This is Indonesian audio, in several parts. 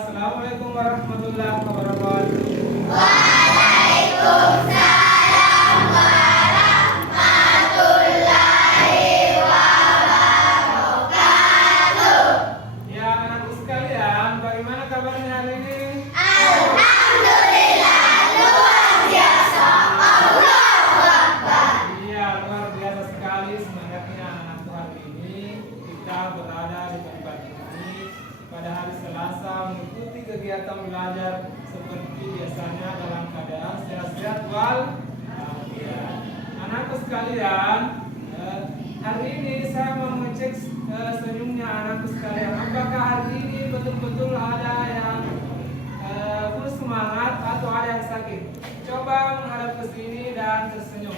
Assalamualaikum warahmatullahi wabarakatuh. Waalaikumsalam warahmatullahi wabarakatuh. Ya anakku sekalian, bagaimana kabarnya hari ini? Alhamdulillah, luar biasa. Allahu Akbar. Iya, luar biasa sekali semangatnya anak-anakku hari ini. Kita berada di tempat ini pada hari Selasa mengikuti kegiatan belajar seperti biasanya dalam keadaan sehat-sehat walafiat. Anakku sekalian, hari ini saya mau mengecek senyumnya anakku sekalian. Apakah hari ini betul-betul ada yang full semangat atau ada yang sakit? Coba menghadap ke sini dan tersenyum.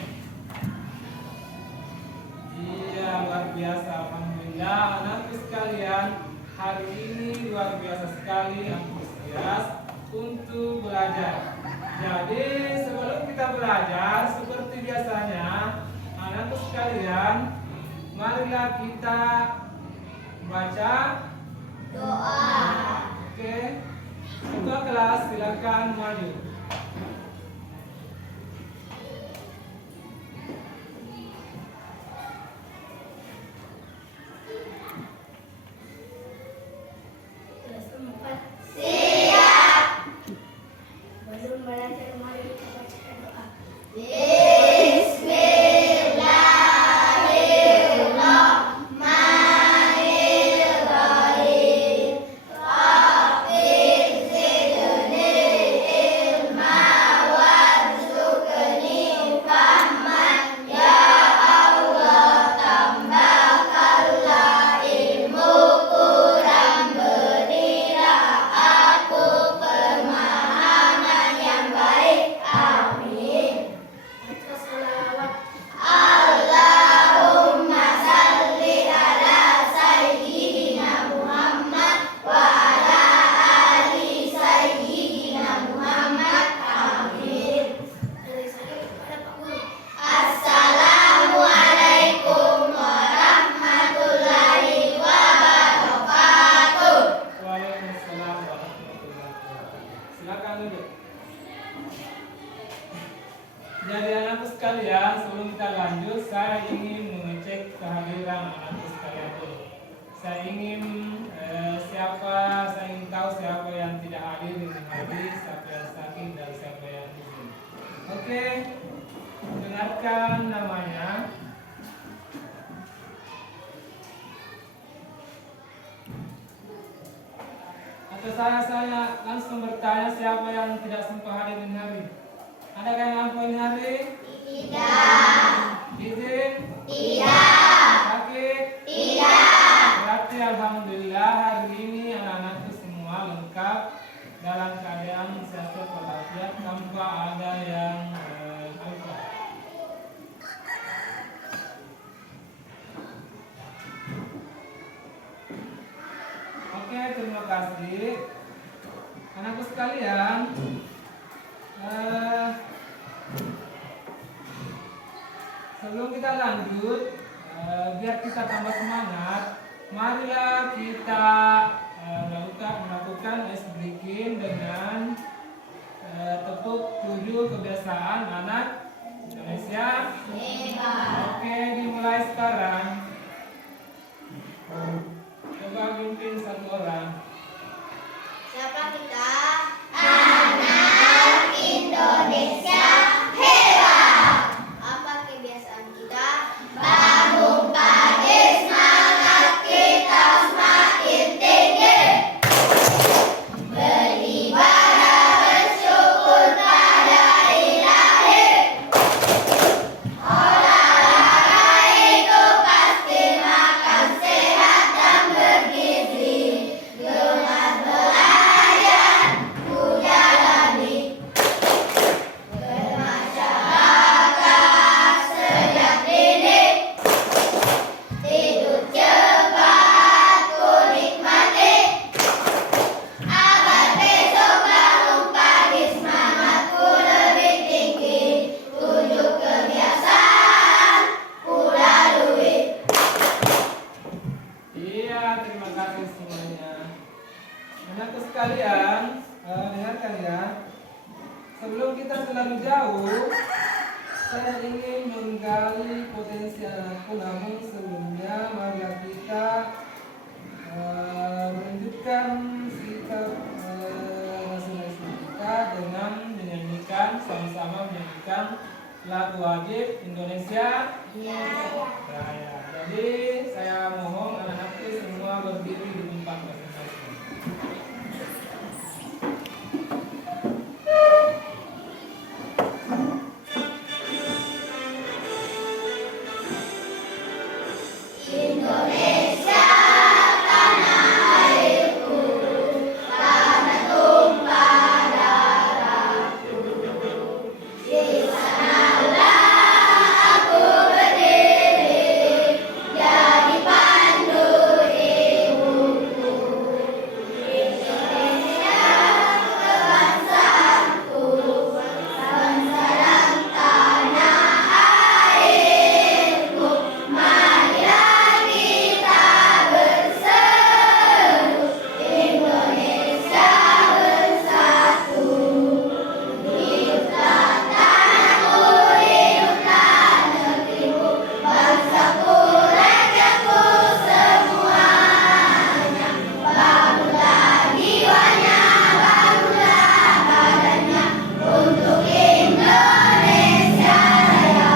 Iya, luar biasa. Alhamdulillah anakku sekalian, hari ini luar biasa sekali antusias untuk belajar. Jadi sebelum kita belajar seperti biasanya, anakku sekalian, marilah kita baca Doa. Oke, ketua kelas silakan maju. Siap. Belum belajar, mari kita bacakan doa. Bismillahirrahmanirrahim. Rabbi zidni ilma warzuqni fahman. Ya Allah, tambahkanlah ilmu kurang, berilah aku pemahaman yang baik. Amin. Baca selawat. Allahumma salli ala sayyidina Muhammad wa ala ali sayyidina Muhammad. Amin. Assalamualaikum warahmatullahi wabarakatuh. Waalaikumsalam warahmatullahi wabarakatuh. Silakan duduk. Jadi anakku sekalian, sebelum kita lanjut, saya ingin mengecek kehadiran anakku sekalian dulu. Saya ingin saya ingin tahu siapa yang tidak hadir di hari, siapa yang sakit dan siapa yang izin. Oke, dengarkan namanya. Atau saya langsung bertanya siapa yang tidak sempat hadir di hari. Adakah yang mampu ini hari? Tidak. Izin? Tidak. Sakit? Tidak. Berarti alhamdulillah hari ini anak-anakku semua lengkap dalam keadaan sehat walafiat tanpa ada yang lupa. Oke, terima kasih. Anakku sekalian, sebelum kita lanjut, biar kita tambah semangat, marilah kita melakukan ice breaking dengan tepuk tujuh kebiasaan anak Indonesia. Oke, dimulai sekarang. Coba pimpin satu orang. Siapa kita? Anak Indonesia hebat. Apa kebiasaan kita? Bangun pagi, semangat kita semakin tinggi. Beribadah, bersyukur pada Ilahi. Olahraga itu pasti makan sehat dan bergizi. Gemar belajar, ku jalani. Bermasyarakat sejak dini. Tidur cepat, ku nikmati. Agar besok bangun pagi semangatku lebih tinggi. 7 kebiasaan ku lalui. Iya, terima kasih semuanya. Anakku sekalian, dengarkan ya. Sebelum kita terlalu jauh, saya ingin menggali potensi anakku, namun sebelumnya marilah kita menunjukkan sikap nasionalisme kita dengan menyanyikan, sama-sama menyanyikan lagu wajib Indonesia Raya. Jadi saya mohon anak-anakku semua berdiri di tempat masing-masing. Indonesia tanah airku, tanah tumpah darahku. Di sanalah aku berdiri, jadi pandu ibuku. Indonesia kebangsaanku, bangsa dan tanah airku. Marilah kita berseru, Indonesia bersatu. Hiduplah tanahku, hiduplah negeriku, bangsaku, rakyatku semuanya. Bangunlah jiwanya, bangunlah badannya untuk Indonesia Raya.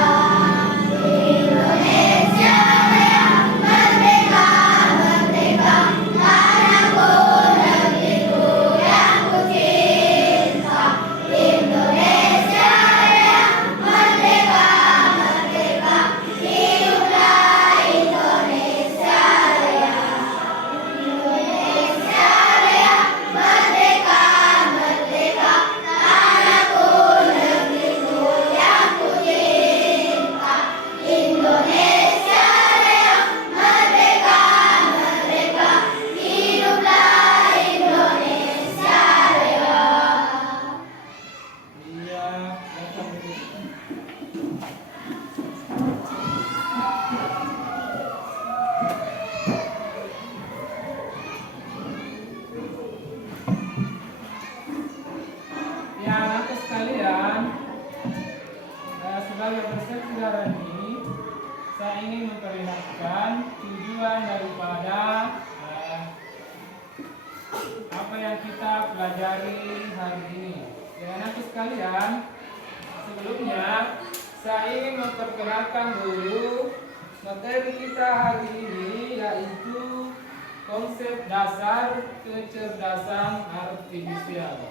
Indonesia Raya, merdeka, merdeka, tanahku, negeriku yang ku cinta. Indonesia Raya, merdeka, merdeka, hiduplah Indonesia Raya. Indonesia Raya, merdeka, merdeka, tanahku, negeriku yang ku cinta. Indonesia Raya, merdeka, merdeka, hiduplah Indonesia Raya. Iya, datang itu. Ya, anakku sekalian, sebagai persepsi hari ini, saya ingin memperlihatkan tujuan daripada apa yang kita pelajari hari ini. Ya, anakku sekalian, sebelumnya saya ingin memperkenalkan dulu materi kita hari ini, yaitu konsep dasar kecerdasan artifisial.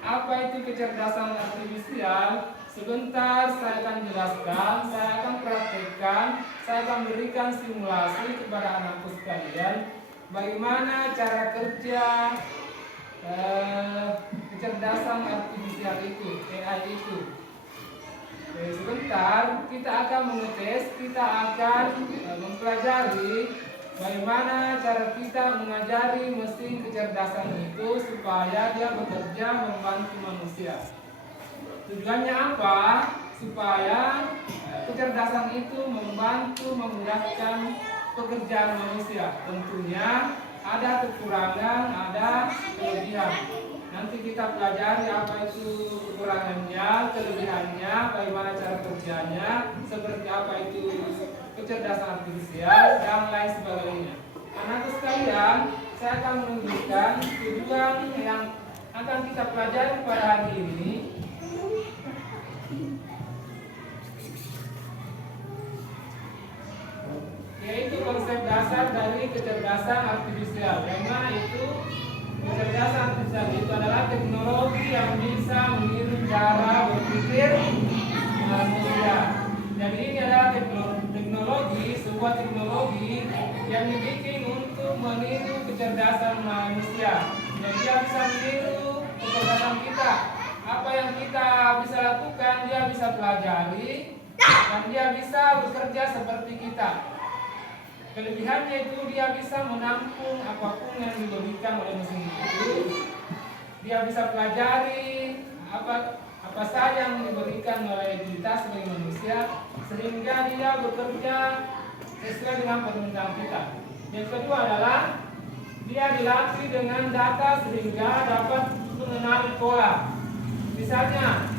Apa itu kecerdasan artifisial? Sebentar saya akan jelaskan, saya akan praktekkan, saya akan berikan simulasi kepada anakku sekalian bagaimana cara kerja kecerdasan artifisial itu, AI itu. Sebentar kita akan mengetes, kita akan mempelajari bagaimana cara kita mengajari mesin kecerdasan itu supaya dia bekerja membantu manusia. Tujuannya apa? Supaya kecerdasan itu membantu memudahkan pekerjaan manusia. Tentunya ada kekurangan, ada kelebihan. Nanti kita pelajari apa itu kekurangannya, kelebihannya, bagaimana cara kerjanya, seperti apa itu kecerdasan artifisial, dan lain sebagainya. Anakku sekalian, saya akan menunjukkan tujuan yang akan kita pelajari pada hari ini. Yaitu konsep dasar dari kecerdasan artifisial. Yang mana itu kecerdasan artifisial itu adalah teknologi yang bisa meniru cara berpikir manusia. Jadi ini adalah teknologi, sebuah teknologi yang dibikin untuk meniru kecerdasan manusia. Dan dia bisa meniru kecerdasan kita. Apa yang kita bisa lakukan, dia bisa pelajari dan dia bisa bekerja seperti kita. Kelebihannya itu dia bisa menampung apapun yang diberikan oleh mesin itu. Dia bisa pelajari apa saja yang diberikan oleh kita sebagai manusia, sehingga dia bekerja sesuai dengan permintaan kita. Yang kedua adalah Dia dilatih dengan data sehingga dapat mengenali pola. Misalnya,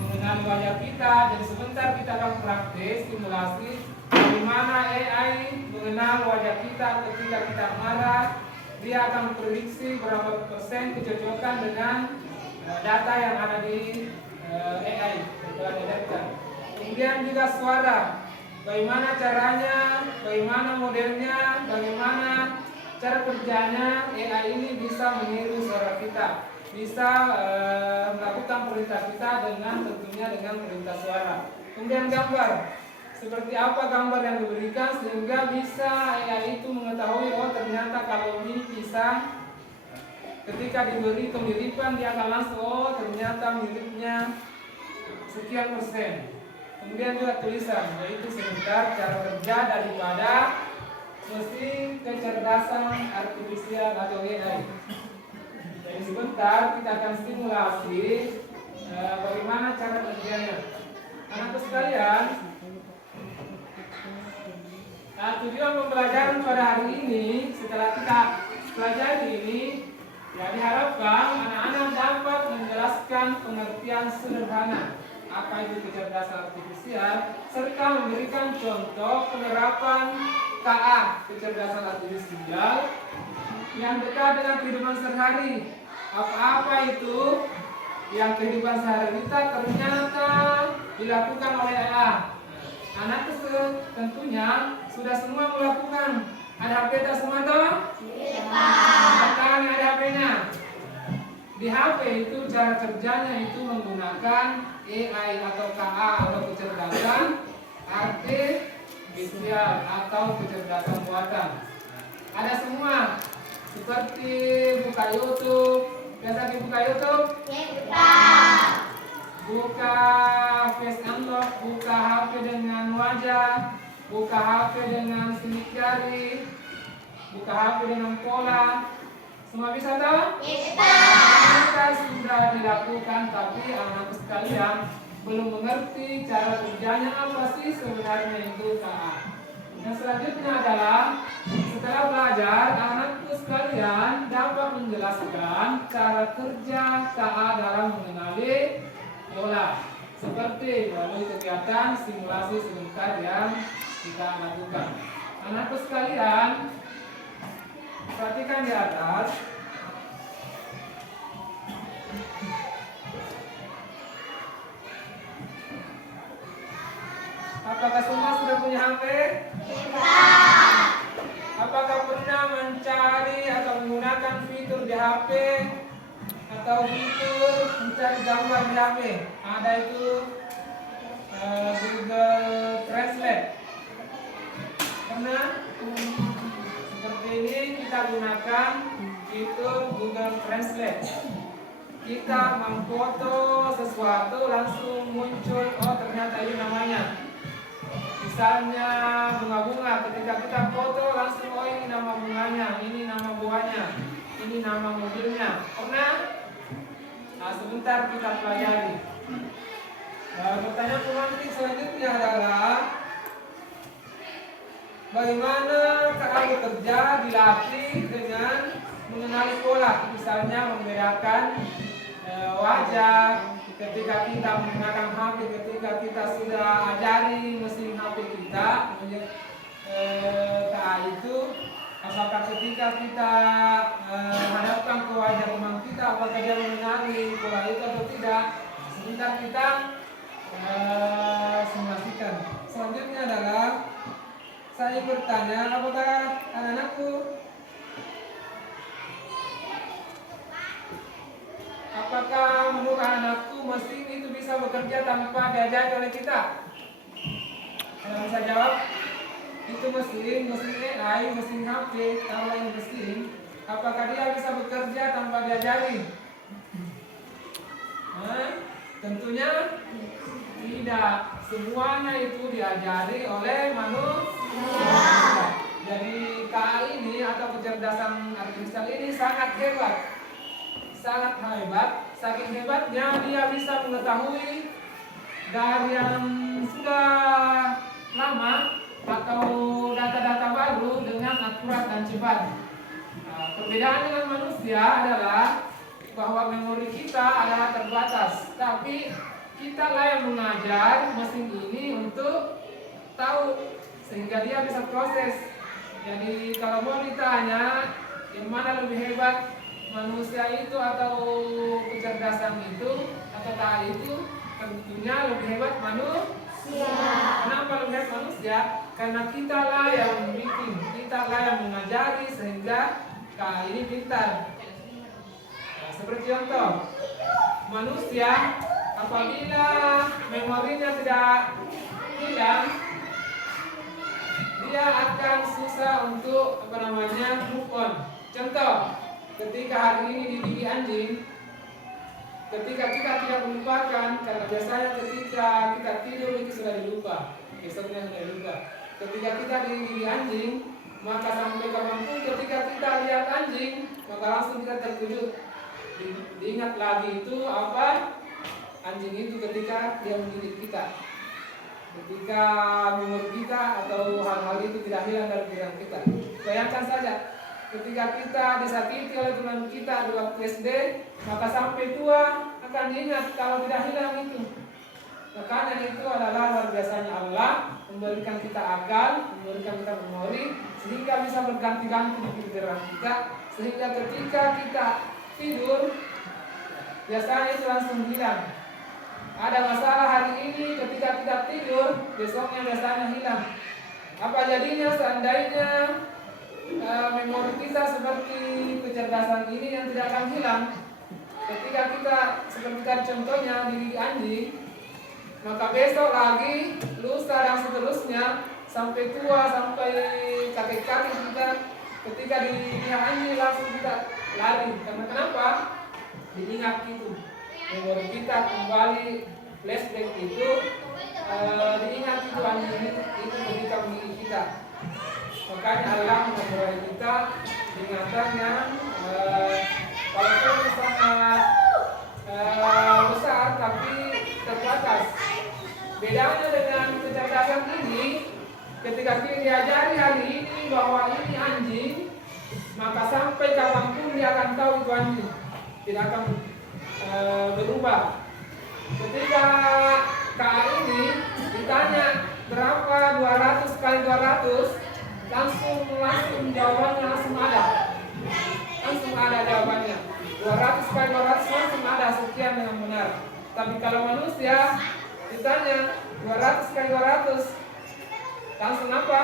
mengenali wajah kita. Jadi sebentar kita akan praktis simulasi bagaimana AI mengenal wajah kita ketika kita marah. Dia akan memprediksi berapa persen kecocokan dengan data yang ada di AI. Kemudian juga suara. Bagaimana caranya, bagaimana modelnya, bagaimana cara kerjanya AI ini bisa meniru suara kita, bisa melakukan perintah kita tentunya dengan perintah suara. Kemudian gambar, seperti apa gambar yang diberikan sehingga bisa AI itu mengetahui, oh ternyata kalau ini pisang, ketika diberi kemiripan dia akan langsung, oh ternyata miripnya sekian persen. Kemudian juga tulisan, yaitu sebentar cara kerja daripada mesin kecerdasan artifisial atau AI. Jadi sebentar kita akan simulasi bagaimana cara kerjanya. Anak-anak sekalian, tujuan pembelajaran pada hari ini, setelah kita pelajari ini, ya diharapkan anak-anak dapat menjelaskan pengertian sederhana apa itu kecerdasan artifisial, serta memberikan contoh penerapan KA kecerdasan artifisial yang dekat dengan kehidupan sehari-hari. Apa-apa itu yang kehidupan sehari kita ternyata dilakukan oleh AI. Anak tentunya sudah semua melakukan. Ada HP tak semua toh? Sekarang ada HP-nya. Di HP itu cara kerjanya itu menggunakan AI atau KA atau kecerdasan artifisial atau kecerdasan buatan. Ada semua, seperti buka YouTube. Biasa dibuka YouTube? Buka Face Unlock, buka HP dengan wajah, buka HP dengan sidik jari, buka HP dengan pola. Semua bisa tahu? Kita sudah dilakukan, tapi anak sekalian belum mengerti cara kerjanya apa sih sebenarnya itu KA. Yang selanjutnya adalah setelah belajar, anakku sekalian dapat menjelaskan cara kerja KA dalam mengenali pola, seperti melalui kegiatan simulasi sebentar yang kita lakukan. Anakku sekalian, perhatikan di atas. Apakah semua sudah punya HP? Apakah pernah mencari atau menggunakan fitur di HP atau fitur mencari gambar di HP? Ada itu Google Translate. Pernah? Seperti ini kita gunakan fitur Google Translate. Kita memfoto sesuatu langsung muncul, oh ternyata ini namanya. Misalnya bunga-bunga, ketika kita foto langsung, oh ini nama bunganya, ini nama buahnya, ini nama mobilnya. Pernah? Nah, sebentar kita pelajari. Pertanyaan pemantik selanjutnya adalah bagaimana cara bekerja dilatih dengan mengenali pola, misalnya membedakan wajah ketika kita menggunakan HP, ketika kita sudah ajari mesin HP kita itu, apakah ketika kita hadapkan ke wajah teman kita, apakah dia mengenali pola itu atau tidak. Sebentar kita simulasikan. Selanjutnya adalah saya bertanya, apakah anak-anakku, apakah menurut anakku mesin itu bisa bekerja tanpa diajari oleh kita? Kalau bisa jawab, itu mesin AI, mesin HP, kalau yang mesin, apakah dia bisa bekerja tanpa diajari? Tentunya tidak. Semuanya itu diajari oleh manusia. Jadi KA ini atau kecerdasan artifisial ini sangat hebat. Sangat hebat, saking hebatnya dia bisa mengetahui dari yang sudah lama atau data-data baru dengan akurat dan cepat. Perbedaan dengan manusia adalah bahwa memori kita adalah terbatas, tapi kita lah yang mengajar mesin ini untuk tahu sehingga dia bisa proses. Jadi kalau mau ditanya yang mana lebih hebat, manusia itu atau kecerdasan itu atau tak itu, tentunya lebih hebat manusia. Kenapa lebih hebat manusia? Karena kita lah yang bikin, kita lah yang mengajari sehingga ini pintar. Nah, seperti contoh, manusia apabila memorinya tidak hilang, dia akan susah untuk move on. Contoh, ketika hari ini digigit anjing, ketika kita tidak melupakan, karena biasanya ketika kita tidur itu sudah dilupa, besoknya sudah dilupa. Ketika kita digigit anjing, maka sampai kapanpun ketika kita lihat anjing, maka langsung kita terkejut. Diingat lagi itu apa? Anjing itu ketika dia menggigit kita. Ketika memori kita atau hal-hal itu tidak hilang dari pikiran kita. Bayangkan saja, ketika kita disakiti oleh teman kita di waktu SD, maka sampai tua akan diingat kalau tidak hilang itu. Makanya itu adalah luar biasanya Allah memberikan kita akal, memberikan kita memori, sehingga bisa berganti-ganti di pikiran kita, sehingga ketika kita tidur, biasanya itu langsung hilang. Ada masalah hari ini ketika kita tidur, besoknya biasanya hilang. Apa jadinya seandainya memori kita seperti kecerdasan ini yang tidak akan hilang? Ketika kita seperti tadi contohnya digigit anjing, maka besok lagi, lusa dan seterusnya sampai tua, sampai kakek-kakek kita, ketika digigit anjing langsung kita lari. Karena kenapa? Diingat itu. Memori kita kembali flashback itu diingat itu anjing itu ketika menggigit kita. Makanya Allah memberi kita ingatan yang walaupun sangat besar tapi terbatas. Bedanya dengan kecerdasan ini, ketika kita diajari hari ini bahwa ini anjing, maka sampai kapanpun dia akan tahu itu anjing, tidak akan berubah. Ketika KA ini ditanya berapa 200 kali 200, langsung jawabannya langsung ada jawabannya. 200 kali 200 langsung ada sekian dengan benar. Tapi kalau manusia ditanya 200 kali 200, langsung apa?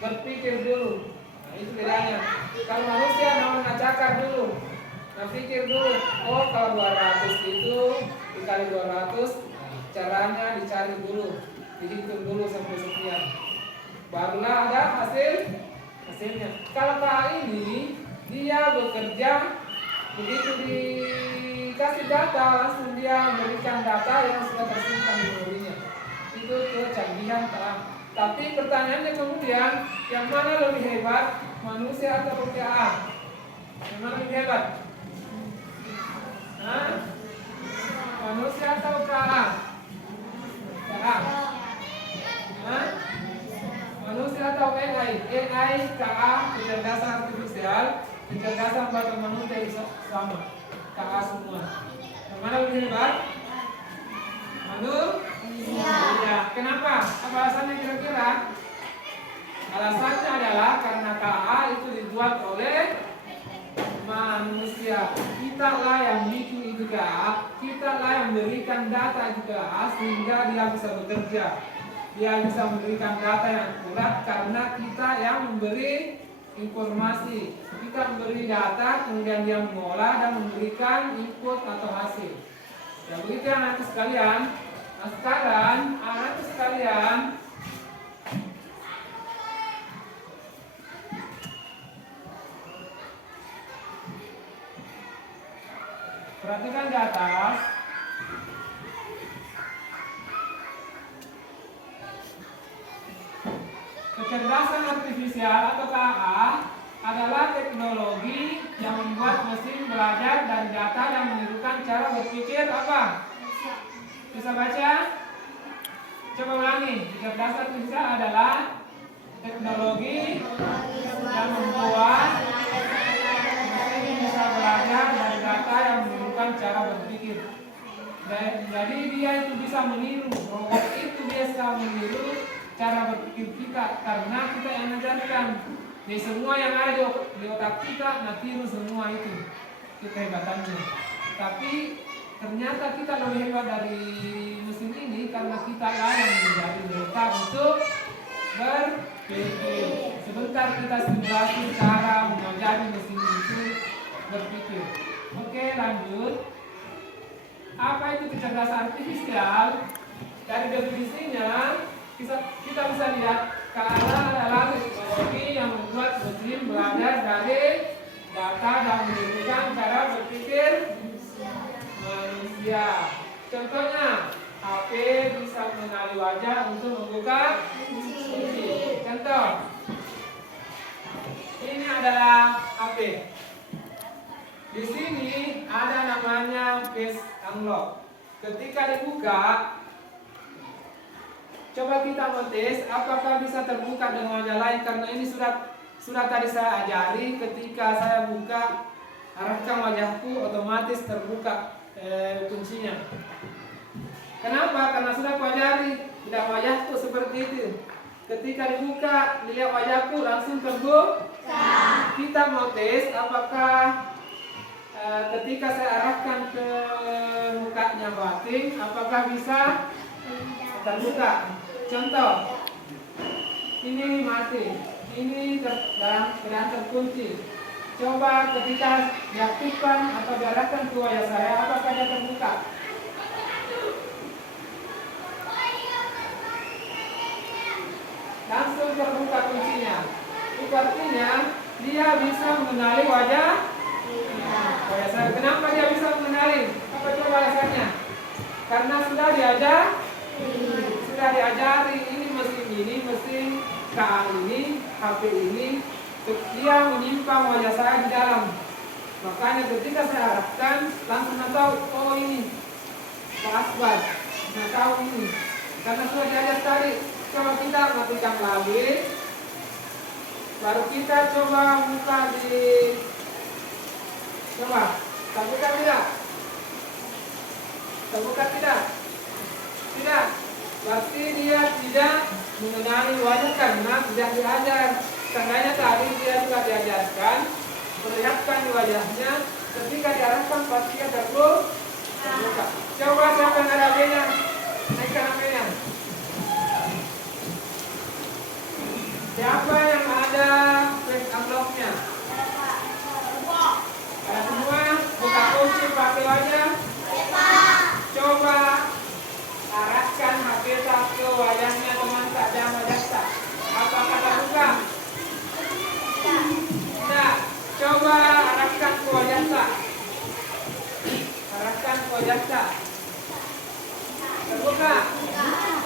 Berpikir dulu. Nah, itu bedanya. Kalau manusia namanya cakar dulu. Nah, pikir dulu, oh kalau 200 itu dikali 200, caranya dicari dulu, dihitung dulu sampai sekian, barulah ada hasilnya. Kalau KA ini dia bekerja, begitu dikasih data langsung dia memberikan data yang sudah tersimpan di memorinya. Itu kecanggihan KA. Tapi pertanyaannya kemudian, yang mana lebih hebat, manusia atau KA? Yang mana lebih hebat? Manusia atau KA? KA. Manusia atau AI? AI, KA, kecerdasan artifisial, kecerdasan buatan manusia itu sama. KA semua. Yang mana lebih hebat? Manusia. Ya. Kenapa? Apa alasannya kira-kira? Alasannya adalah karena KA itu dibuat oleh manusia. Kita lah yang bikin itu KA, kita lah yang memberikan data itu KA sehingga dia bisa bekerja. Dia bisa memberikan data yang akurat karena kita yang memberi informasi. Kita memberi data, kemudian dia mengolah dan memberikan input atau hasil. Ya begitu anak-anak sekalian. Nah sekarang anak-anak sekalian, perhatikan di atas. Kecerdasan artifisial atau KA adalah teknologi yang membuat mesin belajar dari data dan menirukan cara berpikir apa? Bisa baca? Coba ulangi. Kecerdasan artifisial adalah teknologi yang membuat Jadi dia itu bisa meniru, robot itu biasa meniru cara berpikir kita karena kita yang mengajarkan. Jadi semua yang ada di otak kita, nah tiru semua itu kehebatannya. Tapi ternyata kita lebih hebat dari mesin ini karena kita lah yang menjadi mereka untuk berpikir. Sebentar kita simulasi cara mengajari mesin itu berpikir. Oke, lanjut. Apa itu kecerdasan artifisial? Dari definisinya kita bisa lihat karena adalah teknologi yang membuat mesin belajar dari data dan menirukan cara berpikir manusia. Contohnya, HP bisa mengenali wajah untuk membuka kunci. Contoh, ini adalah HP. Di sini ada namanya face unlock. Ketika dibuka, coba kita tes apakah bisa terbuka dengan wajah lain karena ini sudah tadi saya ajari ketika saya buka arahkan wajahku otomatis terbuka kuncinya. Kenapa? Karena sudah aku ajari tidak wajahku seperti itu. Ketika dibuka lihat wajahku langsung terbuka. Kita mau tes apakah ketika saya arahkan ke mukanya batin apakah bisa terbuka. Contoh, ini mati, ini dalam keadaan terkunci. Coba ketika diaktifkan atau diarahkan ke wajah saya, apakah dia terbuka? Langsung terbuka kuncinya. Itu artinya dia bisa mengenali wajah saya. Kenapa dia bisa mengenali? Apa coba alasannya? Karena sudah diajari ini mesin KA ini, HP ini, dia menyimpan wajah saya di dalam. Makanya ketika saya arahkan langsung tahu, oh ini Pak Asbar, tahu ini. Karena sudah diajar tadi. Coba kita matikan lagi, baru kita coba buka di, coba, terbuka tidak? Terbuka tidak? Tidak. Berarti dia tidak mengenali wajah karena tidak diajar. Seandainya tadi dia sudah diajarkan, perlihatkan di wajahnya, ketika diarahkan pasti dia terbuka. Coba siapa yang ada HP-nya? Naikkan HP-nya. Siapa yang ada face unlock-nya? Ada semua? Buka kunci pakai wajah? Coba arahkan HP ke wajahnya teman saja wajah tak. Apakah terbuka? Tidak. Coba arahkan ke wajah tak. Arahkan ke wajah tak. Terbuka?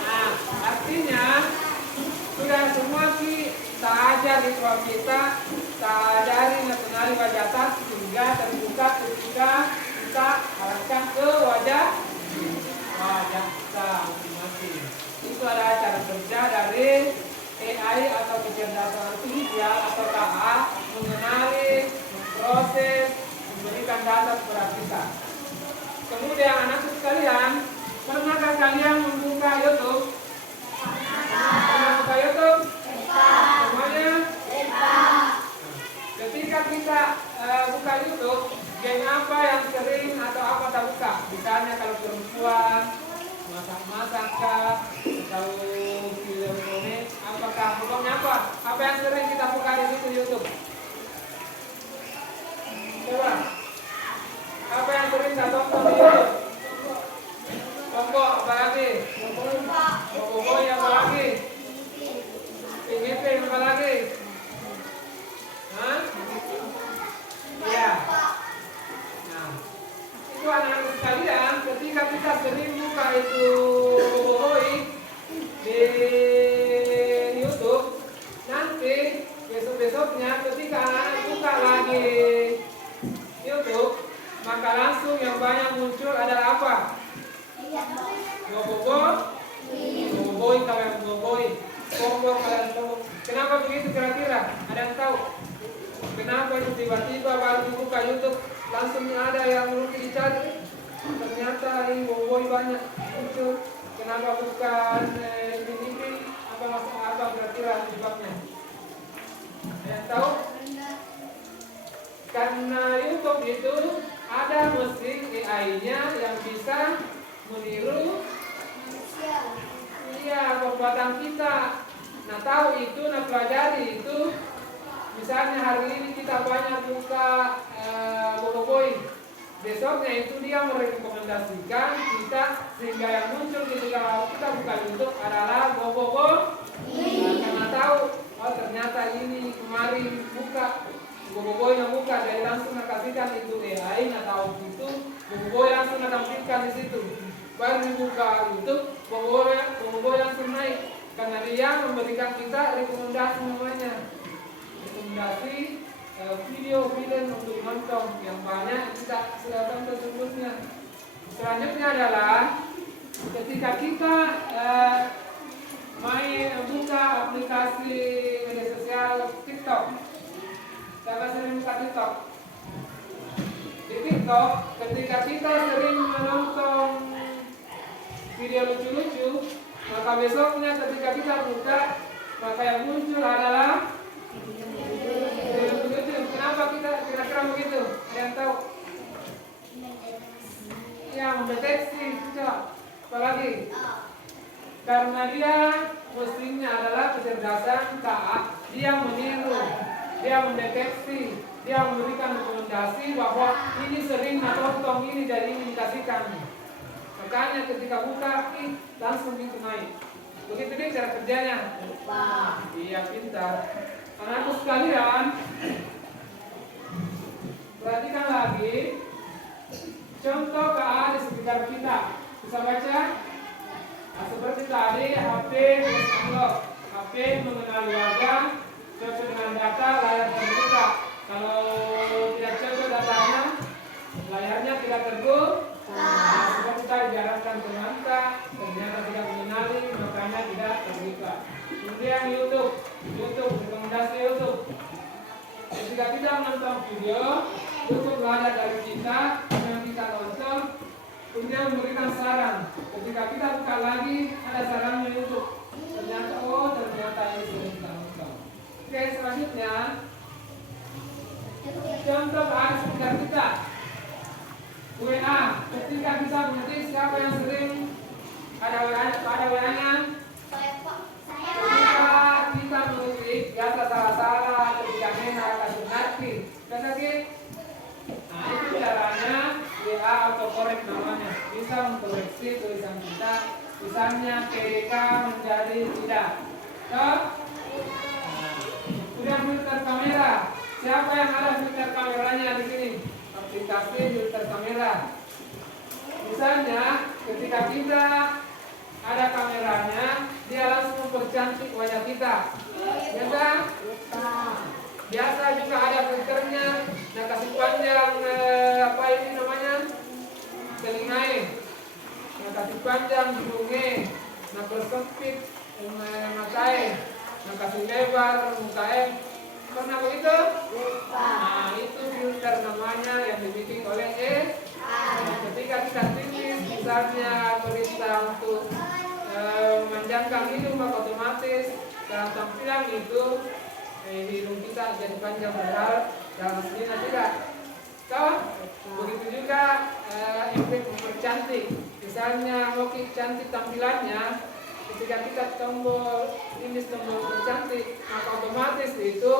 Nah, artinya sudah semua kita ajar ritual kita ajari mengenali wajah tak sehingga terbuka ketika kita arahkan ke wajah tak masing-masing. Itu adalah cara kerja dari AI atau kecerdasan artifisial atau KA mengenali, memproses, memberikan data kepada kita. Kemudian anak sekalian, pernahkah kalian membuka YouTube? Pernah buka YouTube? Semuanya? Ketika kita buka YouTube, game apa yang sering atau apa tak buka? Misalnya kalau perempuan, masak-masak atau film komik, apakah pokoknya apa? Apa yang sering kita buka di situ YouTube? Coba. Apa yang sering kita tonton di YouTube? Pokok apa lagi? Pokok apa lagi? Pingin apa lagi? Hah? Iya. Nah, itu anak-anak sekalian, ketika kita sering buka itu di YouTube, nanti besok-besoknya ketika anak-anak buka lagi YouTube, maka langsung yang banyak muncul adalah apa? Ngoboi, kalian ngoboi. Kenapa begitu kira-kira? Ada yang tahu? Kenapa itu tiba-tiba baru dibuka YouTube langsung ada yang mungkin dicari? ternyata ini boboiboy banyak muncul. Kenapa bukan ini? Apa maksud apa kira-kira penyebabnya? Ada yang tahu? Karena YouTube itu ada mesin AI-nya yang bisa meniru perbuatan kita. Nah tahu itu, nah pelajari itu. Misalnya hari ini kita banyak buka boboiboy, besoknya itu dia merekomendasikan kita sehingga yang muncul ketika kita buka YouTube adalah boboiboy. Karena tahu, oh ternyata ini kemarin buka boboiboy yang buka, jadi langsung nakasihkan itu AI. Nah tahu itu boboiboy langsung nakampilkan di situ. Baru dibuka YouTube, boboiboy langsung naik karena dia memberikan kita rekomendasi namanya. Rekomendasi video-video untuk nonton yang banyak kita sudah tonton sebelumnya. Selanjutnya adalah ketika kita buka aplikasi media sosial TikTok. Siapa sering buka TikTok? Di TikTok, ketika kita sering menonton video lucu-lucu, maka besoknya ketika kita buka, maka yang muncul adalah begitu. Kenapa kita kira-kira begitu? Ada yang tahu? Ya, mendeteksi. Apalagi? Karena dia mestinya adalah kecerdasan KA. Dia meniru, dia mendeteksi, dia memberikan rekomendasi bahwa ini sering nonton ini jadi ini dikasihkan. Makanya ketika buka, langsung itu naik. Begitu dia cara kerjanya. Iya, pintar. Anakku sekalian, perhatikan lagi contoh KA di sekitar kita. Bisa baca? Nah, seperti tadi HP unlock, HP mengenali wajah, cocok dengan data, layar terbuka. Kalau tidak cocok datanya, layarnya tidak terbuka. Nah, seperti tadi diarahkan ke mata, ternyata tidak mengenali, makanya tidak terbuka. Kemudian YouTube rekomendasi YouTube. Ketika kita menonton video, YouTube belajar dari kita yang kita tonton, kemudian memberikan saran. Ketika kita buka lagi, ada sarannya YouTube. Ternyata ini sudah kita nonton. Oke, selanjutnya contoh keadaan sekitar kita. WA, ketika kita mengetik siapa yang sering ada WA-nya? Kita mengetik biasa salah-salah ketika Nena kasih nanti. Nah itu caranya WA autocorrect namanya. Bisa mengkoreksi tulisan kita. Misalnya PDK menjadi tidak. Kemudian filter kamera. Siapa yang ada filter kameranya di sini? Aplikasi filter kamera. Misalnya ketika kita ada kameranya, dia langsung mempercantik wajah kita. Biasa? Biasa juga ada filternya. Nah kasih panjang apa ini namanya? Telingae. Nah kasih panjang hidungnya. Nah persempit matae. Nah kasih lebar mukae. Pernah begitu? Nah itu filter namanya yang dibikin oleh Nah, ketika kita tulis misalnya perintah untuk memanjangkan hidung, maka otomatis dalam tampilan itu hidung kita jadi panjang padahal dalam aslinya tidak. Begitu juga efek mempercantik. Misalnya mau cantik tampilannya, ketika kita tombol mempercantik, maka otomatis itu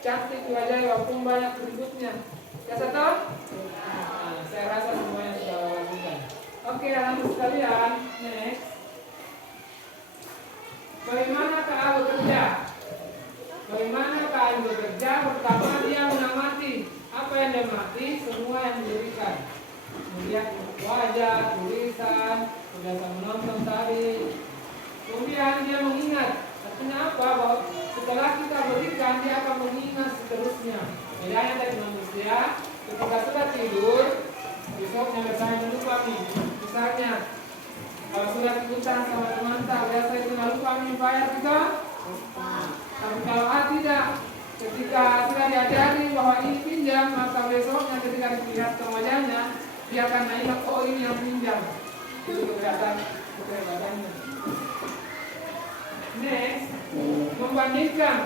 cantik wajah walaupun banyak ributnya. Ya satu? Saya rasa semuanya sudah lakukan. Oke, anak-anak sekalian, next. Bagaimana KA bekerja? Pertama dia mengamati apa yang dia amati, semua yang diberikan. Melihat wajah, tulisan, biasa menonton tadi. Kemudian dia mengingat. Artinya apa? Bahwa setelah kita berikan, dia akan mengingat seterusnya. Bedanya dari manusia, ketika sudah tidur, besoknya biasanya lupa nih. Misalnya, kalau sudah diutang sama teman tak biasa itu lupa nih bayar kita. Tapi kalau tidak, ketika sudah diajari bahwa ini pinjam, maka besoknya ketika dilihat ke wajahnya, dia akan ingat, oh ini yang pinjam. Itu kelihatan kehebatannya. Next, membandingkan.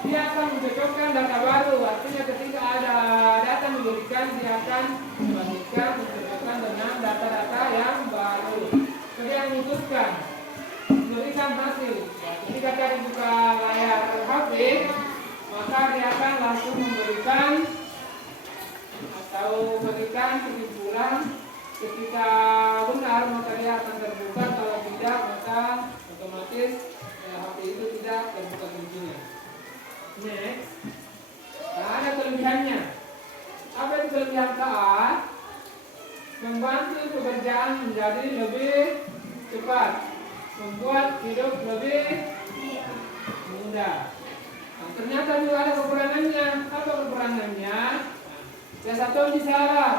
Dia akan mencocokkan data baru. Artinya ketika ada data diberikan, dia akan membandingkan, mencocokkan dengan data-data yang baru. Kemudian memutuskan, memberikan hasil. Ketika kita buka layar HP, maka dia akan langsung memberikan atau memberikan kesimpulan. Ketika benar maka dia akan terbuka, kalau tidak maka otomatis HP itu tidak terbuka kuncinya. Next, ada kelebihannya. Apa itu kelebihan KA? Membantu pekerjaan menjadi lebih cepat, membuat hidup lebih mudah. Nah, ternyata juga ada kekurangannya. Apa kekurangannya? Yang satu salah.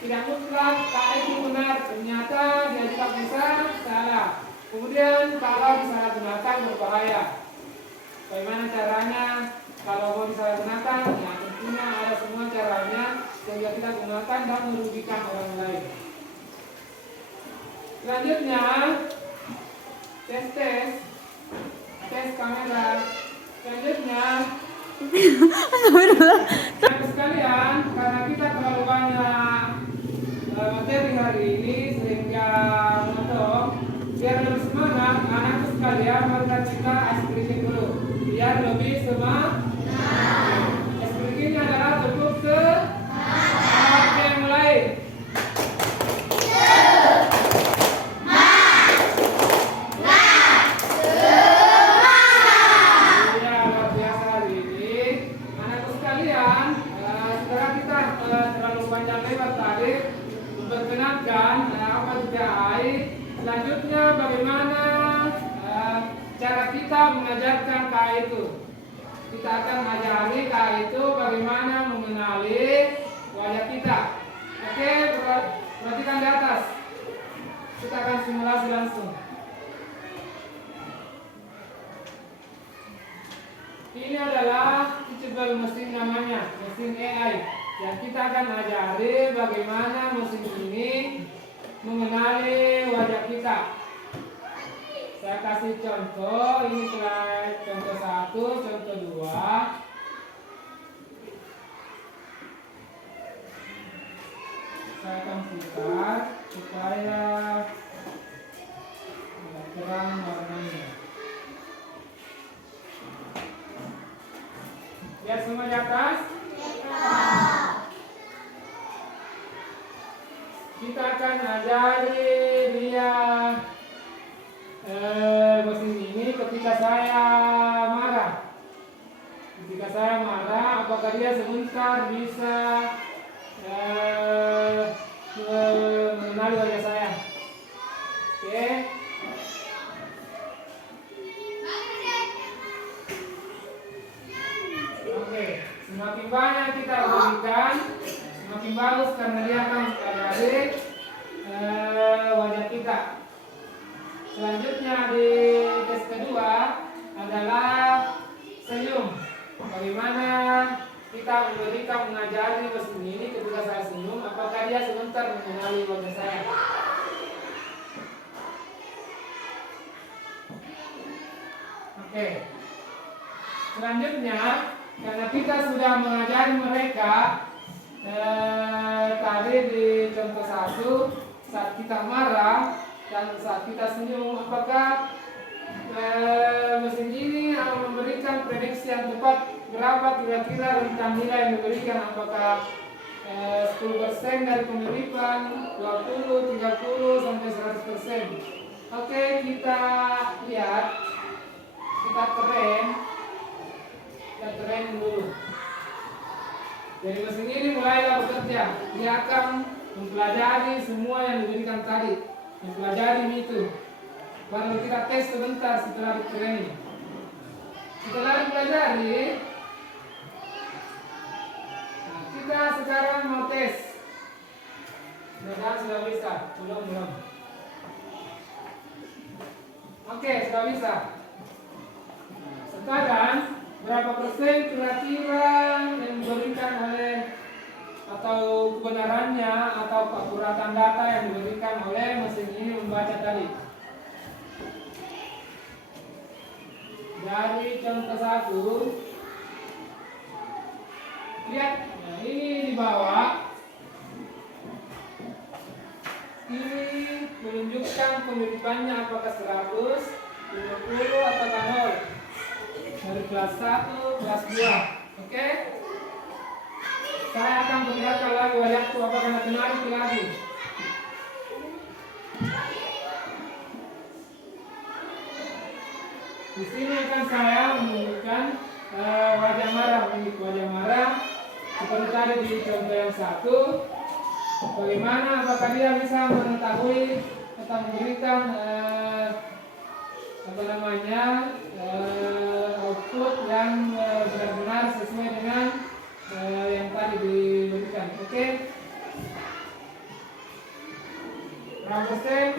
Tidak mutlak KA itu benar. Ternyata dia juga bisa salah. Kemudian kalau disalahgunakan berbahaya. Bagaimana caranya kalau mau disalahgunakan? Ya tentunya ada semua caranya sehingga kita gunakan dan merugikan orang lain. Selanjutnya tes kamera. Selanjutnya sekalian, karena kita terlalu banyak materi hari ini sehingga biar lebih semangat, anakku sekalian, maka kita ekspresi dulu biar lebih semangat. Ekspresinya adalah bentuk Oke, mulai. Selanjutnya bagaimana cara kita mengajarkan KA itu. Kita akan mengajari KA itu bagaimana mengenali wajah kita. Oke, perhatikan di atas. Kita akan simulasi langsung. Ini adalah teachable mesin, namanya mesin AI, yang kita akan ajari bagaimana mesin ini mengenali wajah kita. Saya kasih contoh, ini slide contoh 1, contoh 2. Saya akan putar supaya terang warnanya. Lihat semua di atas. Kita akan ajari dia mesin ini ketika saya marah. Ketika saya marah, apakah dia sebentar bisa mengenali wajah saya? Oke. Oke. Semakin banyak kita berikan, semakin bagus karena dia akan mempelajari wajah kita. Selanjutnya di tes kedua adalah senyum. Bagaimana kita mengajari mesin ini ketika saya senyum, apakah dia sebentar mengenali wajah saya? Oke. Selanjutnya, karena kita sudah mengajari mereka tadi di contoh 1, saat kita marah dan saat kita senyum, apakah mesin ini akan memberikan prediksi yang tepat berapa kira-kira rentang nilai yang diberikan, apakah 10% dari pengiripan, 20, 30 sampai 100%. Oke, kita lihat, kita keren dulu. Jadi mesin ini mulailah bekerja. Dia akan mempelajari semua yang diberikan tadi, mempelajari itu. Baru kita tes sebentar setelah di-training. Setelah dipelajari, nah, kita sekarang mau tes. Mudah-mudahan sudah bisa. Belum. Oke, sudah bisa. Sekarang berapa persen kira-kira yang diberikan oleh atau kebenaran atau keakuratan data yang diberikan oleh mesin ini membaca tadi. Dari contoh 1, lihat, nah ini di bawah ini menunjukkan pemiripannya apakah 100, 50 atau 0 dari kelas 1, kelas 2. Oke? Saya akan perlihatkan lagi wajahku apakah kenali lagi. Di sini akan saya menunjukkan wajah marah, wajah marah seperti tadi di contoh yang 1. Bagaimana apakah dia bisa mengetahui atau memberikan output yang benar-benar sesuai dengan yang tadi diberikan. Oke? Berapa persen?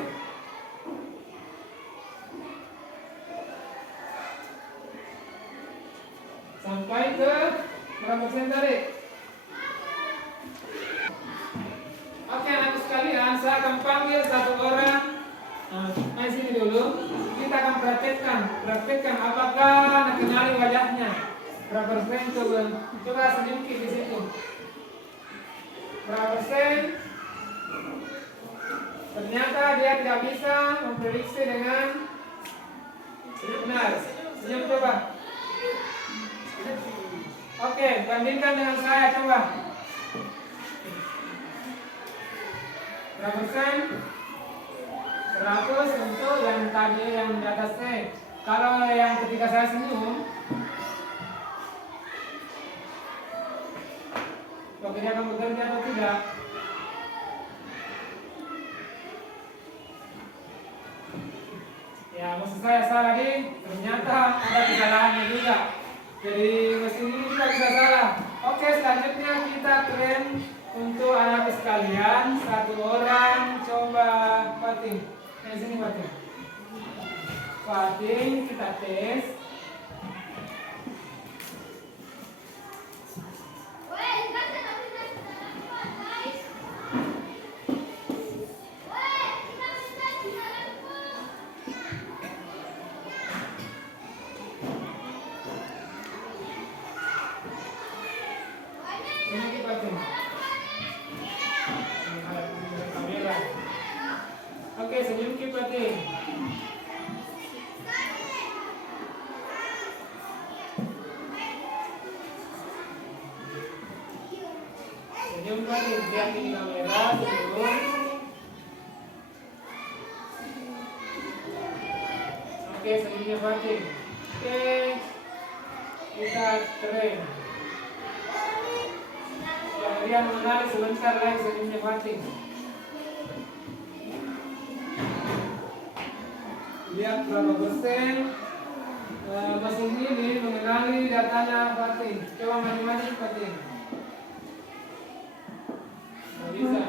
Sampai ke berapa persen tadi? Oke, anak sekalian, saya akan panggil satu orang. Nah, sini dulu. Kita akan praktekkan apakah anak kenali wajahnya. Berapa persen coba sedikit di situ. Berapa persen? Ternyata dia tidak bisa memprediksi dengan benar. Senyum coba. Oke, bandingkan dengan saya coba. Berapa persen? 100 untuk yang tadi yang di atas C. Kalau yang ketika saya senyum, apakah dia akan bekerja atau tidak? Ya, maksud saya salah ternyata ada kesalahannya juga. Jadi mesin ini juga bisa salah. Oke, selanjutnya kita keren untuk anak sekalian. Satu orang coba pating. Di sini pating. Pating kita tes. Oke, senyum kipatin. Senyum kipatin, lihat di kamera, senyum. Oke, senyum kipatin. Oke, kita keren. Kalian mengenali sebentar lagi senyumnya pating. Lihat berapa persen mesin ini mengenali datanya pating. Coba maju-maju pating. Nggak bisa.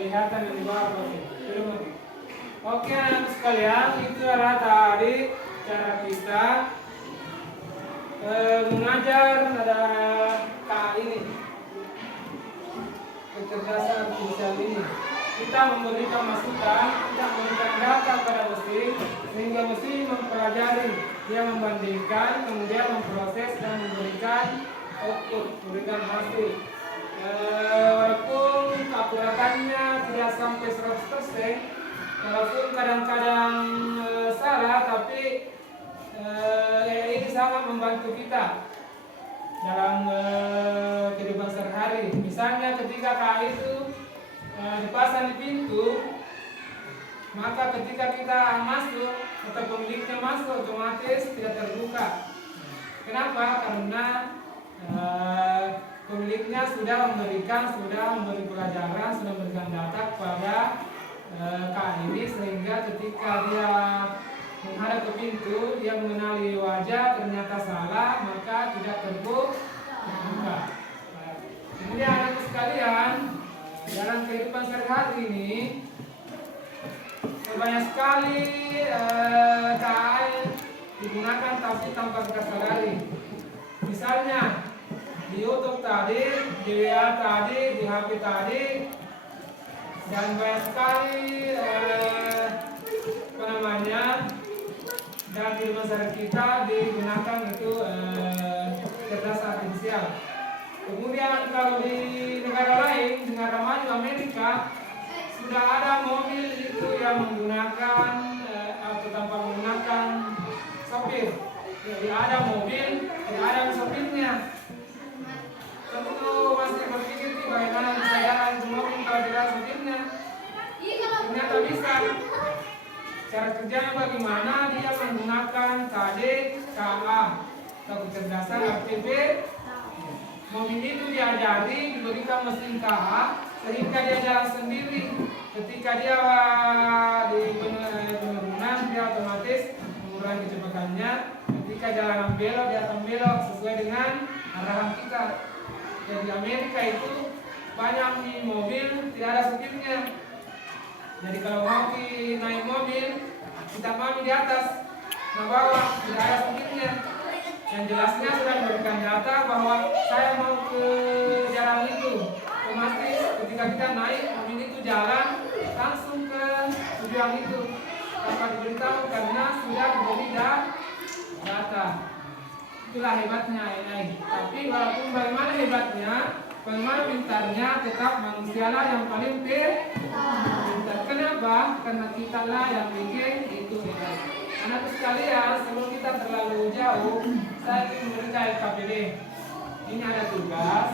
Kelihatan di bawah ini. Oke, anak sekalian, itu adalah tadi cara kita mengajar ada ini kecerdasan artifisial ini. Kita memberikan masukan, kita memberikan data pada mesin sehingga mesin mempelajari, dia membandingkan, kemudian memproses dan memberikan output, memberikan hasil. Walaupun akuratannya tidak sampai 100%, walaupun kadang-kadang salah, tapi ini sangat membantu kita. dalam kehidupan sehari-hari. Misalnya ketika KA itu dipasang di pintu, maka ketika kita masuk atau pemiliknya masuk otomatis tidak terbuka. Kenapa? Karena pemiliknya sudah memberi pelajaran, sudah memberikan data kepada KA ini, sehingga ketika dia menghadap ke pintu, dia mengenali wajah, ternyata salah, maka tidak terbuka. Kemudian anak sekalian, dalam kehidupan sehari-hari ini banyak sekali KA digunakan tapi tanpa kita sadari. Misalnya di YouTube tadi, di WA tadi, di HP tadi, dan banyak sekali dan di masyarakat kita digunakan itu cerdas artifisial. Kemudian kalau di negara lain, negara maju Amerika, sudah ada mobil itu yang menggunakan atau tanpa menggunakan sopir. Jadi ada mobil, tidak ada sopirnya. Tentu masih berpikir bagaimana bisa jalan mobil kalau tidak ada sopirnya. Ternyata bisa. Cara kerjanya bagaimana? Dia menggunakan KD, KA atau kecerdasan artifisial. Mobil itu diajari, diberikan mesin KA sehingga dia jalan sendiri. Ketika dia di penurunan, dia otomatis mengurangi kecepatannya. Ketika jalan belok, dia akan belok sesuai dengan arahan kita. Jadi di Amerika itu banyak mobil tidak ada supirnya. Jadi kalau mau naik mobil, kita mau di atas, nah bawah tidak ada supirnya. Yang jelasnya sudah diberikan data bahwa saya mau ke jalan itu. Otomatis ketika kita naik, mobil itu jalan langsung ke tujuan itu tanpa diberitahu karena sudah diberi data. Itulah hebatnya AI. Tapi walaupun bagaimana hebatnya, bagaimana pintarnya, tetap manusialah yang paling pintar. Kenapa? Karena kita lah yang bikin itu hebat. Anak sekalian, sebelum kita terlalu jauh, saya ingin memberikan LKPD. Ini ada tugas.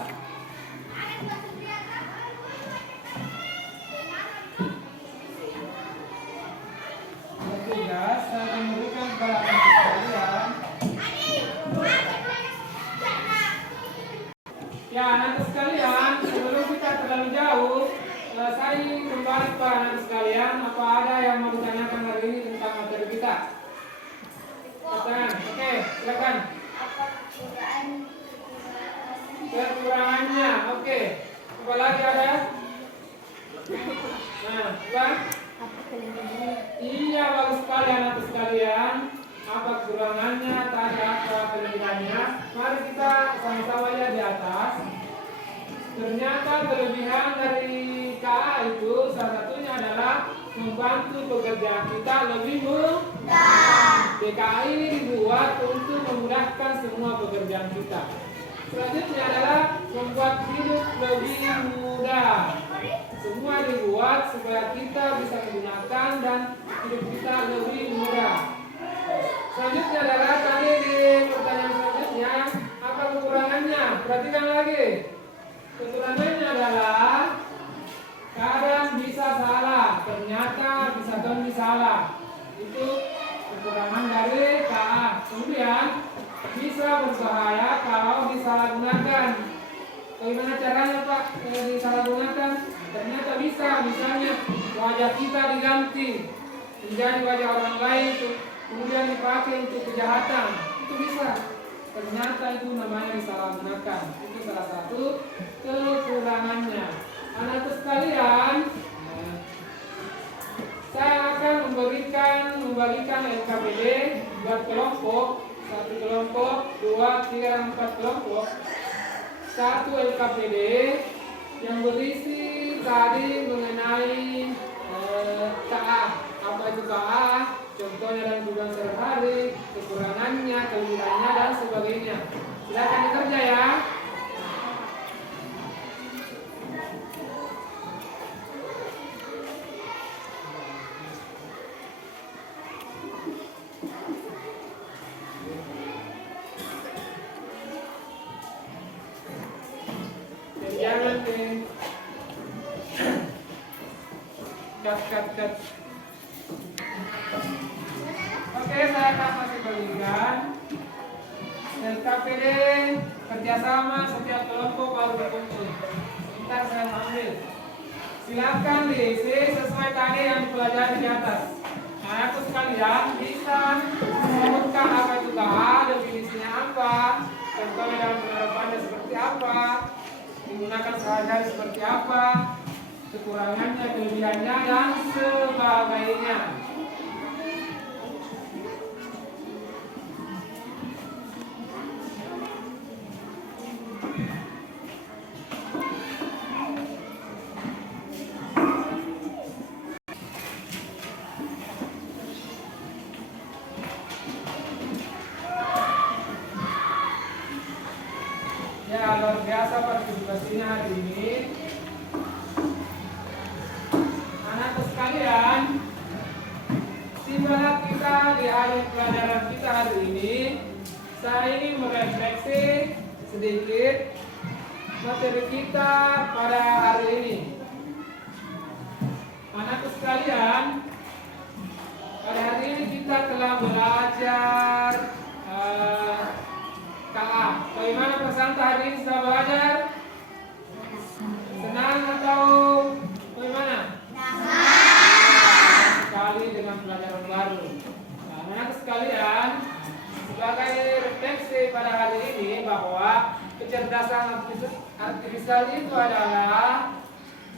Saya akan memberikan kepada anak sekalian. Ya, anak sekalian, sebelum kita terlalu jauh, saya kembali kepada anak sekalian, apa ada yang mau ditanyakan hari ini tentang materi kita? Oke, silakan. Kekurangannya, oke. Apa lagi ada? Nah, apa? Iya, bagus sekali anak sekalian. Apa kekurangannya, tadi apa kelebihannya? Mari kita sama-sama lihat di atas. Ternyata kelebihan dari KA itu salah satunya adalah membantu pekerjaan kita lebih mudah. PKA ini dibuat untuk memudahkan semua pekerjaan kita. Selanjutnya adalah membuat hidup lebih mudah. Semua dibuat supaya kita bisa menggunakan dan hidup kita lebih mudah. Selanjutnya adalah tadi di pertanyaan selanjutnya, apa kekurangannya? Perhatikan lagi. Kekurangannya adalah kadang bisa salah, ternyata bisa salah. Itu kekurangan dari KA. Kemudian bisa berbahaya kalau disalahgunakan. Bagaimana caranya Pak disalahgunakan? Ternyata bisa, misalnya wajah kita diganti menjadi wajah orang lain, kemudian dipakai untuk kejahatan. Itu bisa. Ternyata itu namanya disalahgunakan. Itu salah satu kekurangannya. Anak sekalian, saya akan membagikan LKPD buat kelompok, 1 kelompok, 2, 3, dan 4 kelompok. 1 LKPD yang berisi tadi mengenai KA. Apa itu KA? Contohnya dalam kehidupan sehari-hari, kekurangannya, kelebihannya, dan sebagainya. Silakan dikerja ya. deh. Cut. Oke, saya akan masih bagikan. Dan KPD kerjasama setiap kelompok baru berkumpul. Sebentar saya ambil. Silakan diisi sesuai tadi yang dipelajari di atas. Anakku sekalian bisa menyebutkan apa itu KA, definisinya apa, contohnya dalam penerapannya seperti apa, digunakan sehari-hari seperti apa, kekurangannya, kelebihannya, dan sebagainya. Ya, luar biasa partisipasinya hari ini. Anakku sekalian, tibalah kita di akhir pelajaran kita hari ini. Saya ingin merefleksi sedikit materi kita pada hari ini. Anakku sekalian, pada hari ini kita telah belajar KA. Bagaimana peserta hari ini sudah belajar? Senang atau bagaimana? Senang sekali dengan pelajaran baru. Nah, anak sekalian, sebagai refleksi pada hari ini bahwa kecerdasan artifisial itu adalah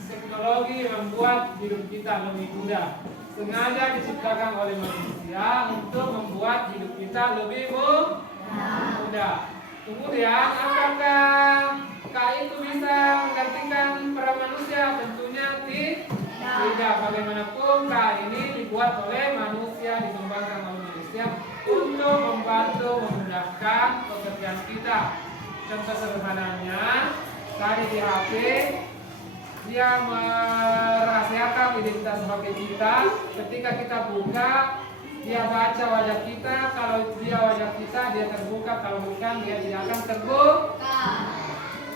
teknologi yang membuat hidup kita lebih mudah. Sengaja diciptakan oleh manusia untuk membuat hidup kita lebih mudah. Kemudian apakah KI itu bisa menggantikan peran manusia? Tentunya tidak. Bagaimanapun KI ini dibuat oleh manusia, dikembangkan oleh manusia untuk membantu memudahkan pekerjaan kita. Contoh sederhananya, tadi di HP dia merahasiakan identitas HP kita. Ketika kita buka, dia baca wajah kita. Kalau dia wajah kita, dia terbuka. Kalau bukan, dia tidak akan terbuka.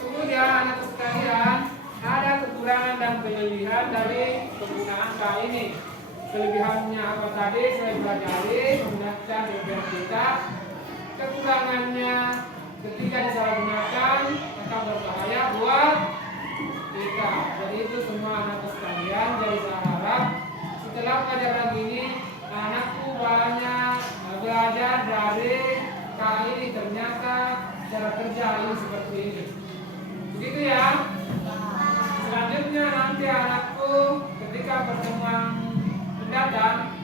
Kemudian anak sekalian, ada kekurangan dan kelebihan dari penggunaan KI ini. Kelebihannya apa tadi? Saya pelajari menggunakan pikiran kita. Kekurangannya, ketika disalahgunakan akan berbahaya buat kita. Jadi itu semua anak sekalian. Jadi saya harap setelah pelajaran ini anakku banyak belajar dari KI ini. Ternyata cara kerja ini seperti ini. Begitu ya. Selanjutnya nanti anakku ketika pertemuan mendatang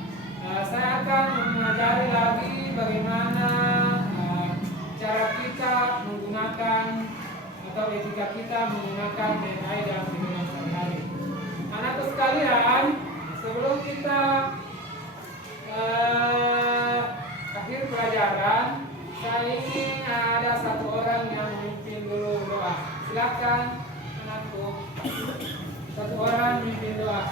saya akan mengajari lagi bagaimana cara kita menggunakan atau etika kita menggunakan AI dalam kehidupan sehari-hari. Anakku sekalian, sebelum kita akhir pelajaran, saya ingin ada satu orang yang memimpin dulu doa. Silakan anakku, satu orang memimpin doa.